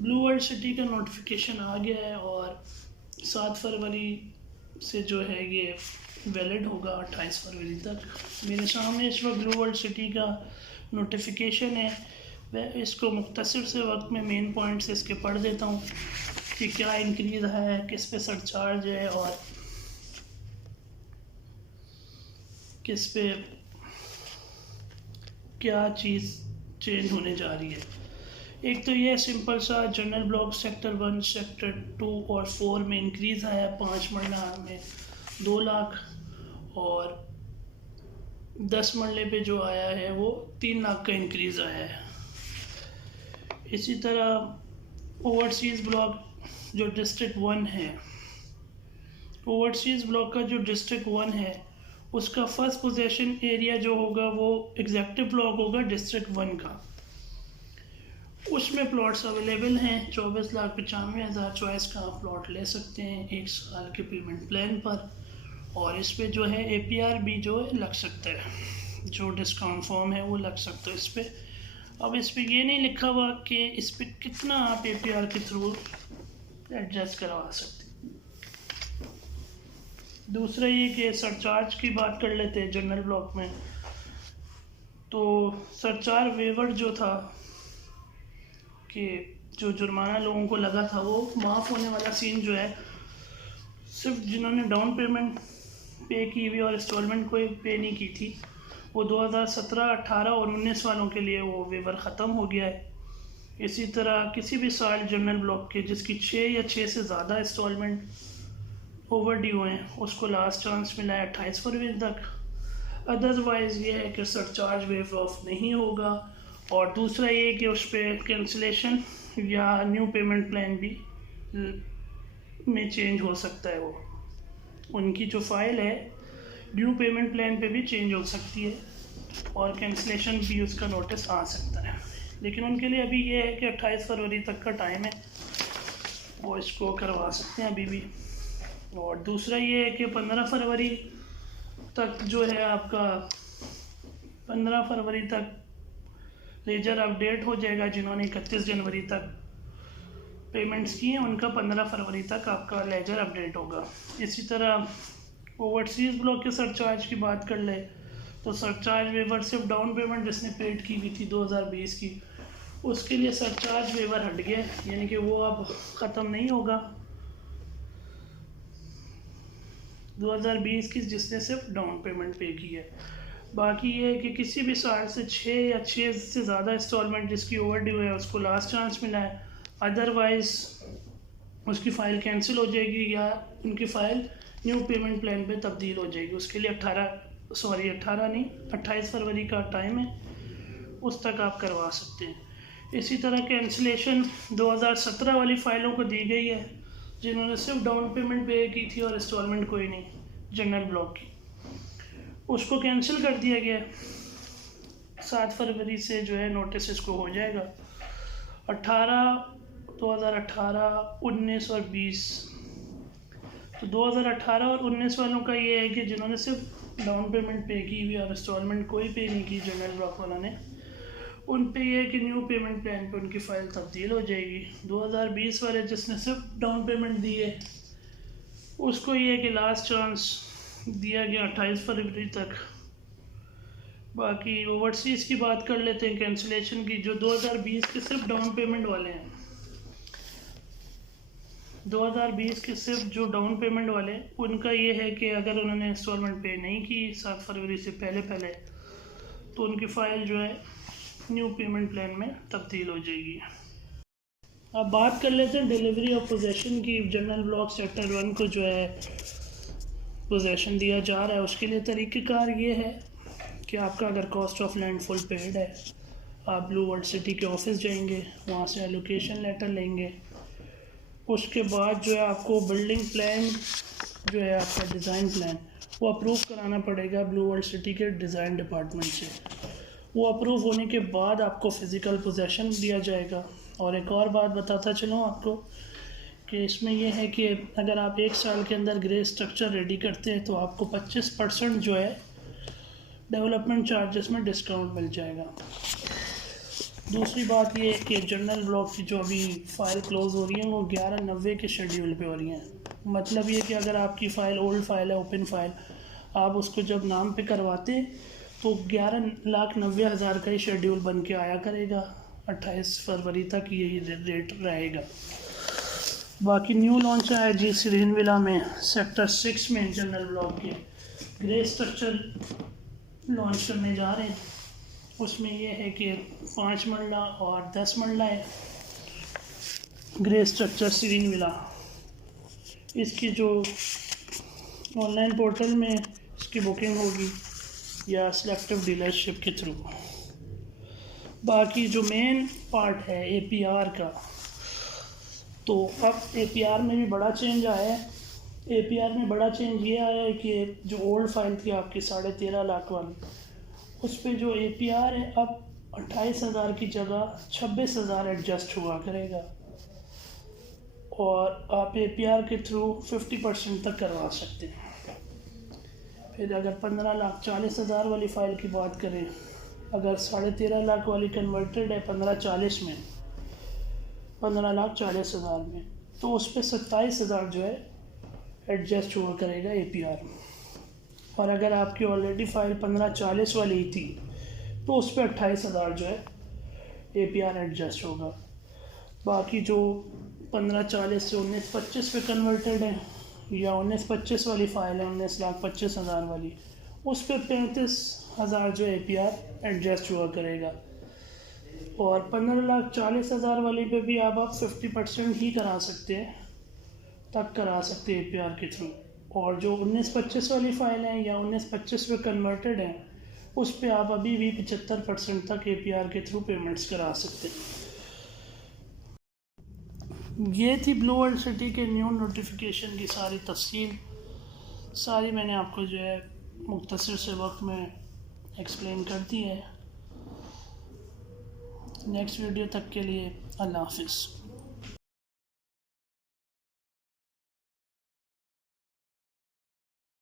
Blue world city का notification आ गया है और 7 फरवरी से जो है ये वैलिड होगा 28 फरवरी तक। मेरे सामने इस वक्त ब्लू वर्ल्ड सिटी का नोटिफिकेशन है। मैं इसको मुख्तसर से वक्त में मेन पॉइंट्स इसके पढ़ देता हूँ कि क्या इंक्रीज़ है, किस पे सरचार्ज है और किस पे क्या चीज़ चेंज होने जा रही है। एक तो ये सिंपल सा जनरल ब्लॉक सेक्टर 1, सेक्टर 2 और 4 में इंक्रीज़ आया 5 मरला में 2 लाख और 10 मरले पे जो आया है वो 3 लाख का इंक्रीज़ आया है। इसी तरह ओवरसीज़ ब्लॉक जो डिस्ट्रिक्ट 1 है, ओवरसीज़ ब्लॉक का जो डिस्ट्रिक्ट 1 है उसका फर्स्ट पोजेशन एरिया जो होगा वो एग्जेक्टिव ब्लॉक होगा डिस्ट्रिक्ट 1 का। उसमें प्लॉट्स अवेलेबल हैं 24,95,000 चॉइस का आप प्लॉट ले सकते हैं 1 साल के पेमेंट प्लान पर। और इस पे जो है APR भी जो लग सकता है, जो डिस्काउंट फॉर्म है वो लग सकता है इस पे। अब इस पे ये नहीं लिखा हुआ कि इस पे कितना आप APR के थ्रू एडजस्ट करवा सकते हैं। दूसरा ये कि सरचार्ज की बात कर लेते हैं जनरल ब्लॉक में। तो सरचार्ज वेवर जो था कि जो जुर्माना लोगों को लगा था वो माफ़ होने वाला सीन जो है सिर्फ जिन्होंने डाउन पेमेंट पे की हुई और इंस्टॉलमेंट कोई पे नहीं की थी वो 2017, 18 और 19 वालों के लिए वो वेवर ख़त्म हो गया है। इसी तरह किसी भी साल जनरल ब्लॉक के जिसकी 6 या 6 से ज़्यादा इंस्टॉलमेंट ओवर ड्यू हैं उसको लास्ट चांस मिला है 28 फरवरी तक। अदरवाइज़ ये है कि सरचार्ज वेव ऑफ नहीं होगा। और दूसरा ये कि उस पर कैंसिलेशन या न्यू पेमेंट प्लान भी में चेंज हो सकता है। वो उनकी जो फाइल है न्यू पेमेंट प्लान पे भी चेंज हो सकती है और कैंसिलेशन भी उसका नोटिस आ सकता है। लेकिन उनके लिए अभी ये है कि 28 फरवरी तक का टाइम है, वो इसको करवा सकते हैं अभी भी। और दूसरा ये है कि 15 फरवरी तक जो है आपका 15 फरवरी तक लेजर अपडेट हो जाएगा। जिन्होंने 31 जनवरी तक पेमेंट्स की हैं उनका 15 फरवरी तक आपका लेजर अपडेट होगा। इसी तरह ओवरसीज़ ब्लॉक के सरचार्ज की बात कर ले तो सरचार्ज वेवर सिर्फ डाउन पेमेंट जिसने पेड की हुई थी 2020 की उसके लिए सरचार्ज वेवर हट गया, यानी कि वो अब ख़त्म नहीं होगा। 2020 की जिसने सिर्फ डाउन पेमेंट पे की है। बाकी ये है कि किसी भी साल से 6 या 6 से ज़्यादा इंस्टॉलमेंट जिसकी ओवर ड्यू है उसको लास्ट चांस मिला है। अदरवाइज़ उसकी फ़ाइल कैंसिल हो जाएगी या उनकी फ़ाइल न्यू पेमेंट प्लान पे तब्दील हो जाएगी। उसके लिए 28 फरवरी का टाइम है, उस तक आप करवा सकते हैं। इसी तरह कैंसिलेशन 2017 वाली फ़ाइलों को दी गई है जिन्होंने सिर्फ डाउन पेमेंट पे की थी और इंस्टॉलमेंट कोई नहीं जनरल ब्लॉक की, उसको कैंसिल कर दिया गया। 7 फरवरी से जो है नोटिस इसको हो जाएगा। 2018, 19 और 20। तो 2018 और 19 वालों का ये है कि जिन्होंने सिर्फ डाउन पेमेंट पे की हुई और इंस्टॉलमेंट कोई पे नहीं की जनरल ब्लॉक वालों ने, उन पे ये है कि न्यू पेमेंट प्लान पे उनकी फ़ाइल तब्दील हो जाएगी। 2020 वाले जिसने सिर्फ डाउन पेमेंट दी है उसको ये है कि लास्ट चांस दिया गया 28 फरवरी तक। बाकी ओवरसीज़ की बात कर लेते हैं कैंसिलेशन की। जो 2020 के सिर्फ डाउन पेमेंट वाले हैं, 2020 के सिर्फ जो डाउन पेमेंट वाले उनका ये है कि अगर उन्होंने इंस्टॉलमेंट पे नहीं की 7 फरवरी से पहले तो उनकी फ़ाइल जो है न्यू पेमेंट प्लान में तब्दील हो जाएगी। अब बात कर लेते हैं डिलीवरी ऑफ पोजेशन की। जनरल ब्लॉक सेक्टर 1 को जो है पोजेशन दिया जा रहा है उसके लिए तरीक़ेकार ये है कि आपका अगर cost of land full paid है, आप ब्लू वर्ल्ड सिटी के ऑफिस जाएंगे, वहाँ से एलोकेशन लेटर लेंगे। उसके बाद जो है आपको बिल्डिंग प्लान जो है आपका डिज़ाइन प्लान वो अप्रूव कराना पड़ेगा ब्लू वर्ल्ड सिटी के डिज़ाइन डिपार्टमेंट से। वो अप्रूव होने के बाद आपको फ़िज़िकल पोजेशन दिया जाएगा। और एक और बात बताता चलूँ आपको कि इसमें यह है कि अगर आप 1 साल के अंदर ग्रे स्ट्रक्चर रेडी करते हैं तो आपको 25% जो है डेवलपमेंट चार्जेस में डिस्काउंट मिल जाएगा। दूसरी बात ये है कि जनरल ब्लॉक की जो अभी फ़ाइल क्लोज़ हो रही है वो 1190 के शेड्यूल पे हो रही हैं। मतलब ये कि अगर आपकी फ़ाइल ओल्ड फाइल है, ओपन फाइल, आप उसको जब नाम पे करवाते तो 11,90,000 का ही शेड्यूल बन के आया करेगा। 28 फरवरी तक यही रेट रहेगा। बाकी न्यू लॉन्च है जी सीरीन विला में सेक्टर 6 में जनरल ब्लॉक के ग्रे स्ट्रक्चर लॉन्च करने जा रहे हैं। उसमें यह है कि 5 मरला और 10 मरला है ग्रे स्ट्रक्चर सीरीन विला। इसकी जो ऑनलाइन पोर्टल में इसकी बुकिंग होगी या सिलेक्टिव डीलरशिप के थ्रू। बाकी जो मेन पार्ट है APR का, तो अब APR में भी बड़ा चेंज आया है। APR में बड़ा चेंज ये आया है कि जो ओल्ड फाइल थी आपकी 13.5 लाख वाली, उस पर जो APR है अब 28,000 की जगह 26,000 एडजस्ट हुआ करेगा और आप APR के थ्रू 50% तक करवा सकते हैं। फिर अगर 15,40,000 वाली फ़ाइल की बात करें, अगर 13.5 लाख वाली कन्वर्टेड है 1540 में, 15,40,000 में, तो उस पर 27,000 जो है एडजस्ट हुआ करेगा APR। और अगर आपकी ऑलरेडी फ़ाइल 1540 वाली ही थी तो उस पर 28,000 जो है APR एडजस्ट होगा। बाकी जो 1540 से 1925 पे कन्वर्टेड है या 1925 वाली फ़ाइल है 19,25,000 वाली, उस पर 35,000 जो APR एडजस्ट हुआ करेगा। और 15,40,000 वाली पे भी आप 50% ही करा सकते हैं, तक करा सकते हैं APR के थ्रू। और जो 1925 वाली फ़ाइल है या 1925 पे कन्वर्टेड है, उस पे आप अभी भी 75% तक APR के थ्रू पेमेंट्स करा सकते हैं। ये थी ब्लू वर्ल्ड सिटी के न्यू नोटिफिकेशन की सारी तफसील, सारी मैंने आपको जो है मुख्तसर से वक्त में एक्सप्लेन कर दी है। नेक्स्ट वीडियो तक के लिए अल्लाह हाफिज़।